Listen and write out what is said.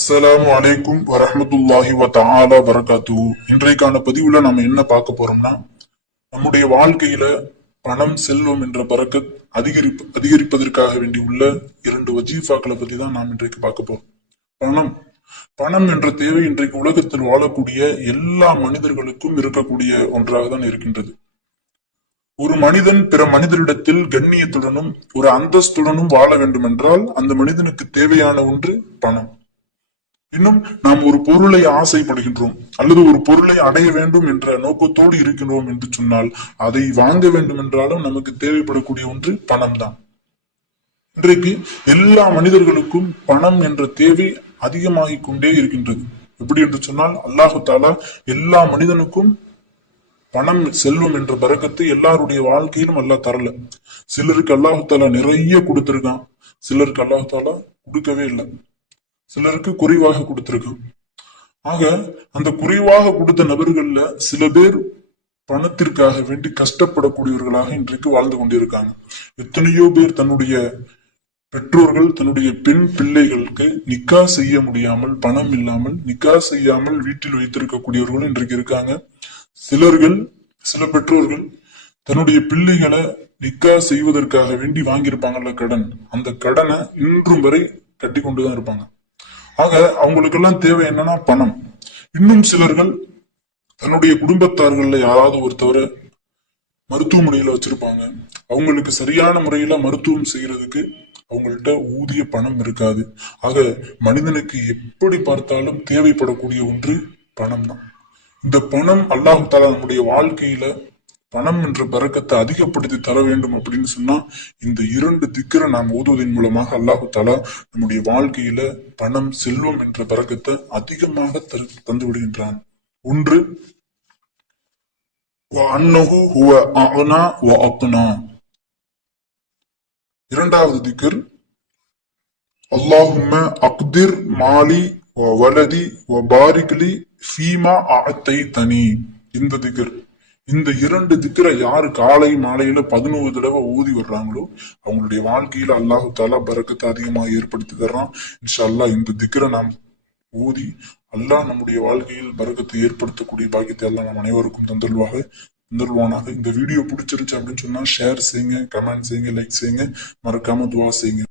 அஸ்லாம் வலைக்கும் வரமத்துல்லாஹி வ வரகாத்து இன்றைக்கான பதிவுல நாம என்ன பார்க்க போறோம்னா நம்முடைய வாழ்க்கையில பணம் செல்வம் என்ற பறக்க அதிகரிப்பு அதிகரிப்பதற்காக வேண்டி உள்ள இரண்டு வஜீஃபாக்களை பத்தி தான் நாம் இன்றைக்கு பார்க்க போறோம். பணம். பணம் என்ற தேவை இன்றைக்கு உலகத்தில் வாழக்கூடிய எல்லா மனிதர்களுக்கும் இருக்கக்கூடிய ஒன்றாக தான் இருக்கின்றது. ஒரு மனிதன் பிற மனிதரிடத்தில் கண்ணியத்துடனும் ஒரு அந்தஸ்துடனும் வாழ வேண்டும் என்றால் அந்த மனிதனுக்கு தேவையான ஒன்று பணம். இன்னும் நாம் ஒரு பொருளை ஆசைப்படுகின்றோம் அல்லது ஒரு பொருளை அடைய வேண்டும் என்ற நோக்கத்தோடு இருக்கின்றோம் என்று சொன்னால் அதை வாங்க வேண்டும் என்றாலும் நமக்கு தேவைப்படக்கூடிய ஒன்று பணம் தான் இன்றைக்கு எல்லா மனிதர்களுக்கும் பணம் என்ற தேவை அதிகமாகிக் கொண்டே இருக்கின்றது. எப்படி என்று சொன்னால் அல்லாஹு தாலா எல்லா மனிதனுக்கும் பணம் செல்வம் என்ற பறக்கத்தை எல்லாருடைய வாழ்க்கையிலும் அல்லா தரல. சிலருக்கு அல்லாஹு தாலா நிறைய கொடுத்திருக்கான். சிலருக்கு அல்லாஹு தாலா கொடுக்கவே இல்லை. சிலருக்கு குறைவாக கொடுத்திருக்கான் ஆக அந்த குறைவாக கொடுத்த நபர்கள்ல சில பேர் பணத்திற்காக வேண்டி கஷ்டப்படக்கூடியவர்களாக இன்றைக்கு வாழ்ந்து கொண்டிருக்காங்க. எத்தனையோ பேர் தன்னுடைய பெற்றோர்கள் தன்னுடைய பெண் பிள்ளைகளுக்கு நிக்கா செய்ய முடியாமல் பணம் இல்லாமல் நிக்கா செய்யாமல் வீட்டில் வைத்திருக்கக்கூடியவர்கள் இன்றைக்கு இருக்காங்க. சிலர்கள் சில பெற்றோர்கள் தன்னுடைய பிள்ளைகளை நிக்கா செய்வதற்காக வேண்டி வாங்கியிருப்பாங்கல்ல கடன். அந்த கடனை இன்றும் வரை கட்டி கொண்டுதான் இருப்பாங்க. ஆக அவங்களுக்கெல்லாம் தேவை என்னன்னா பணம். இன்னும் சிலர்கள் தன்னுடைய குடும்பத்தார்கள்ல யாராவது ஒருத்தவரை மருத்துவமனையில வச்சிருப்பாங்க. அவங்களுக்கு சரியான முறையில மருத்துவம் செய்யறதுக்கு அவங்கள்ட்ட ஊதிய பணம் இருக்காது. ஆக மனிதனுக்கு எப்படி பார்த்தாலும் தேவைப்படக்கூடிய ஒன்று பணம் தான் இந்த பணம் அல்லாஹு தாலா நம்முடைய வாழ்க்கையில பணம் என்ற பறக்கத்தை அதிகப்படுத்தி தர வேண்டும் அப்படின்னு சொன்னா இந்த இரண்டு திக்கரை நாம் ஓதுவதன் மூலமாக அல்லாஹு தாலா நம்முடைய வாழ்க்கையில பணம் செல்வம் என்ற பறக்கத்தை அதிகமாக தந்து விடுகின்றான். ஒன்று இரண்டாவது திக்கர் அல்லாஹும அக்திர் மாலி வலதி பாரிக்லி ஃபீமா அத்தை தனி இந்த திக்கர் இந்த இரண்டு திக்கரை யாரு காலை மாலையில பதினோரு தடவை ஊதி வர்றாங்களோ அவங்களுடைய வாழ்க்கையில அல்லாஹு தாலா பரக்கத்தை அதிகமாக ஏற்படுத்தி தர்றான். இன்ஷா அல்லாஹ் இந்த திக்கரை நாம் ஊதி அல்லாஹ் நம்முடைய வாழ்க்கையில் பரக்கத்தை ஏற்படுத்தக்கூடிய பாக்கியத்தை எல்லாம் நம் அனைவருக்கும் தந்தல்வாக தந்தல்வானாக இந்த வீடியோ பிடிச்சிருச்சு அப்படின்னு சொன்னா ஷேர் செய்யுங்க கமெண்ட் செய்யுங்க லைக் செய்யுங்க. மறக்காம துவா செய்யுங்க.